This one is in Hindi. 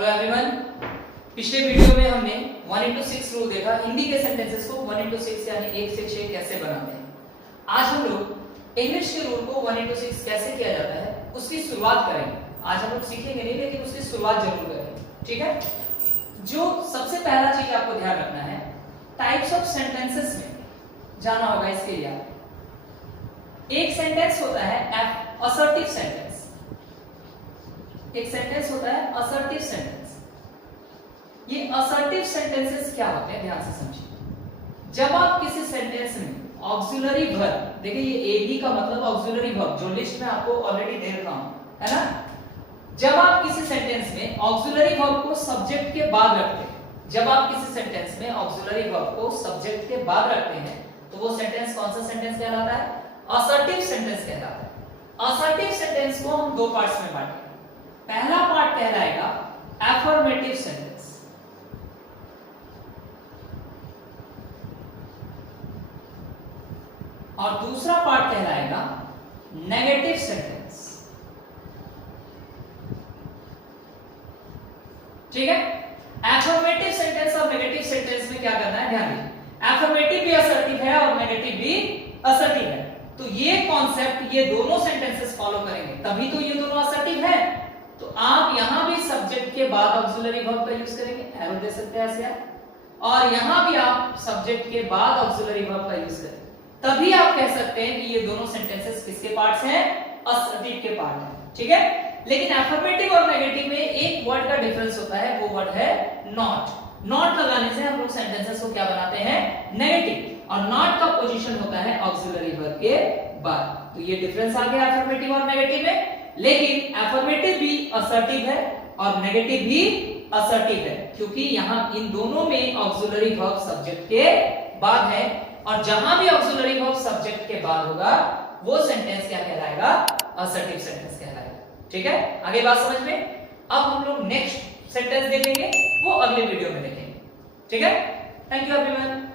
हेलो एवरीवन, पिछले वीडियो में हमने 1:6 रूल देखा। हिंदी के सेंटेंसेस को 1:6 यानी 1 से 6 कैसे बनाते हैं। आज हम लोग इंग्लिश के रूल को 1:6 कैसे किया जाता है उसकी शुरुआत करेंगे। आज हम लोग सीखेंगे नहीं, लेकिन उसकी शुरुआत जरूर करेंगे, ठीक है। जो सबसे पहला चीज आपको ध्यान रखना है, टाइप्स ऑफ सेंटेंसेस में जाना होगा। इसके लिए एक सेंटेंस होता है असर्टिव सेंटेंस, एक सेंटेंस होता है असर्टिव सेंटेंस। ये असर्टिव सेंटेंसेस क्या होते हैं, ध्यान से समझिए। जब आप किसी सेंटेंस में ऑक्सिलरी वर्ब, देखिए ये एबी का मतलब ऑक्सिलरी वर्ब, जो लिस्ट में आपको ऑलरेडी दे रखा हूं, है ना। जब आप किसी सेंटेंस में ऑक्सिलरी वर्ब को सब्जेक्ट के बाद रखते हैं, जब आप किसी सेंटेंस में ऑक्सिलरी वर्ब को सब्जेक्ट के बाद रखते हैं, तो वो सेंटेंस कौन सा सेंटेंस कहलाता है? असर्टिव सेंटेंस कहलाता है। असर्टिव सेंटेंस को हम दो पार्ट्स में बांटेंगे। पहला पार्ट कहलाएगा एफर्मेटिव सेंटेंस, और दूसरा पार्ट कहलाएगा नेगेटिव सेंटेंस, ठीक है। एफर्मेटिव सेंटेंस और नेगेटिव सेंटेंस में क्या करना है, ध्यान दीजिए। एफर्मेटिव भी असर्टिव है और नेगेटिव भी असर्टिव है, तो ये कॉन्सेप्ट ये दोनों सेंटेंसेस फॉलो करेंगे, तभी तो ये दोनों असर्टिव है। तो आप यहां भी सब्जेक्ट के बाद ऑक्सिलरी वर्ब का यूज करेंगे, एरो दे सकते हैं ऐसे आप, और यहां भी आप सब्जेक्ट के बाद ऑक्सिलरी वर्ब का यूज करेंगे, तभी आप कह सकते हैं कि ये दोनों सेंटेंसेस किसके पार्ट्स हैं? असर्टिव के पार्ट हैं, ठीक है। लेकिन एफर्मेटिव और नेगेटिव में एक वर्ड का डिफरेंस होता है, वो वर्ड है नॉट। नॉट लगाने से हम लोग सेंटेंसेस को क्या बनाते हैं? नेगेटिव, और नॉट का पोजीशन होता है ऑक्सिलरी वर्ब के बाद। तो ये डिफरेंस आ गया एफर्मेटिव और नेगेटिव में। लेकिन एफर्मेटिव भी असर्टिव है और नेगेटिव भी असर्टिव है, क्योंकि यहां इन दोनों में ऑक्सिलरी वर्ब सब्जेक्ट के बाद है, और जहां भी ऑक्सिलरी वर्ब सब्जेक्ट के बाद होगा वो सेंटेंस क्या कहलाएगा? असर्टिव सेंटेंस कहलाएगा, ठीक है। आगे बात समझ में। अब हम लोग नेक्स्ट सेंटेंस देखेंगे, वो अगले वीडियो में देखेंगे, ठीक है। Thank you everyone.